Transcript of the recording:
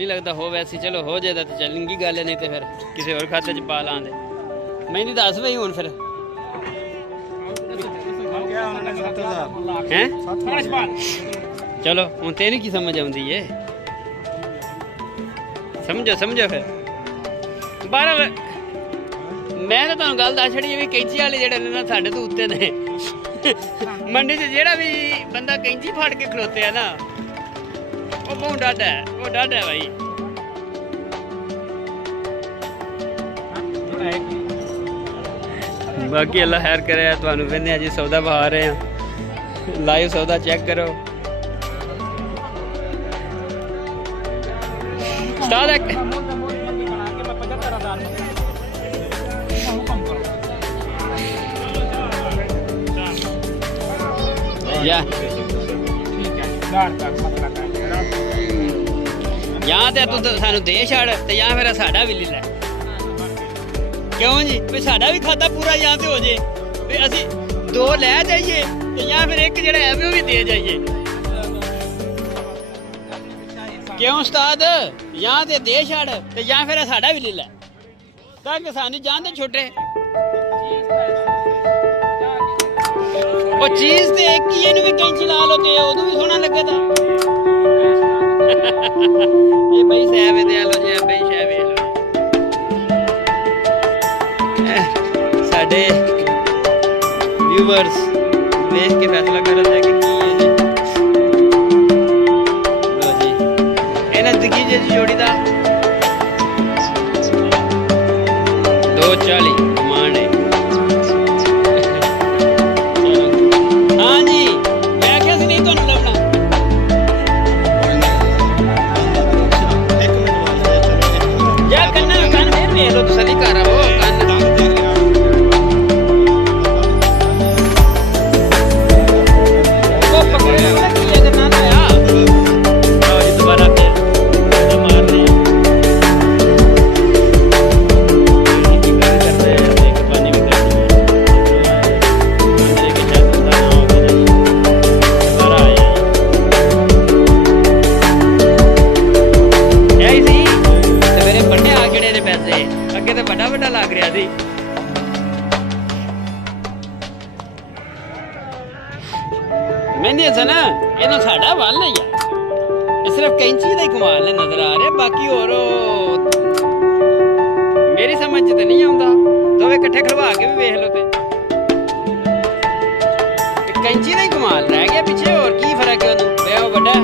नहीं लगता हो वैसे चलो हो जाए तो चलेंगी गल नहीं तो फिर किसी और खाते च पा लांदे मैनू दस बई हुण फिर हैं चलो हुण तेन की समझ आउंदी है समझो समझो फिर 12 मैं तो तुहानू गल दस छड़ी भी कैंची वाले जेहड़े ने ना साडे तो उत्ते ने मंडी च जेहड़ा भी बंदा कैंची फड़ के खलोते है ना वो बहुत डाढ़ा है वो डाढ़ा है भाई बाकी अल्लाह खैर करे तुहानू कहने जी सौदा बहा रहे हैं लाइव सौदा चेक करो उस्ताद या या ते तू सानू दे छड़ ते या फिर साडा भी ले लै क्यों जी भी साडा भी खाता पूरा या ते हो जे भी असी दो ले जाइए ते या फिर एक जेड़ा है वो भी दे जाइए क्यों उस्ताद या ते दे छड़ ते या फिर साडा भी ले लै ताकि सानू जान दे छोटे वो चीज ते एक ही इनू भी कैंची ला लो ते उदू भी सोना लगे था ये भाई साहब है लो जी भाई साहब लो साडे व्यूअर्स देख के फैसला कर रहे हैं कि की है लो जी ए नजदीकी जी जोड़ी दा 240 डिमांड है हाँ जी मैं क्या से नहीं तो लभना या कन्ना कान में ले लो तसली कर रहा हो कान वो पकड़े वाला की है करना ना यार और ये दोबारा फिर मार रहे हैं की कर रहे हैं एक पानी में कर रहे हैं अंदर के चार बंदा ना हो गया दोबारा आया ऐसे ही ਤੇ ਮੇਰੇ ਵੱਡੇ ਆ ਕਿਹੜੇ ਨੇ ਪੈਸੇ ਅੱਗੇ ਤੇ ਵੱਡਾ ਵੱਡਾ ਲੱਗ ਰਿਹਾ ਸੀ ਮੈਨੇ ਸਨਾ ਇਹਨੂੰ ਸਾਡਾ ਵੱਲ ਨਹੀਂ ਆ ਇਹ ਸਿਰਫ ਕੈਂਚੀ ਦਾ ਹੀ ਕਮਾਲ ਨੇ ਨਜ਼ਰ ਆ ਰਿਹਾ ਬਾਕੀ ਹੋਰ ਮੇਰੀ ਸਮਝ ਚ ਤੇ ਨਹੀਂ ਆਉਂਦਾ ਦੋਵੇਂ ਇਕੱਠੇ ਖਲਵਾ ਕੇ ਵੀ ਵੇਖ ਲਓ ਤੇ ਕੈਂਚੀ ਦਾ ਹੀ ਕਮਾਲ ਰਹਿ ਗਿਆ ਪਿੱਛੇ ਹੋਰ ਕੀ ਫਰਕ ਹੈ ਉਹਨੂੰ ਵੇ ਉਹ ਵੱਡਾ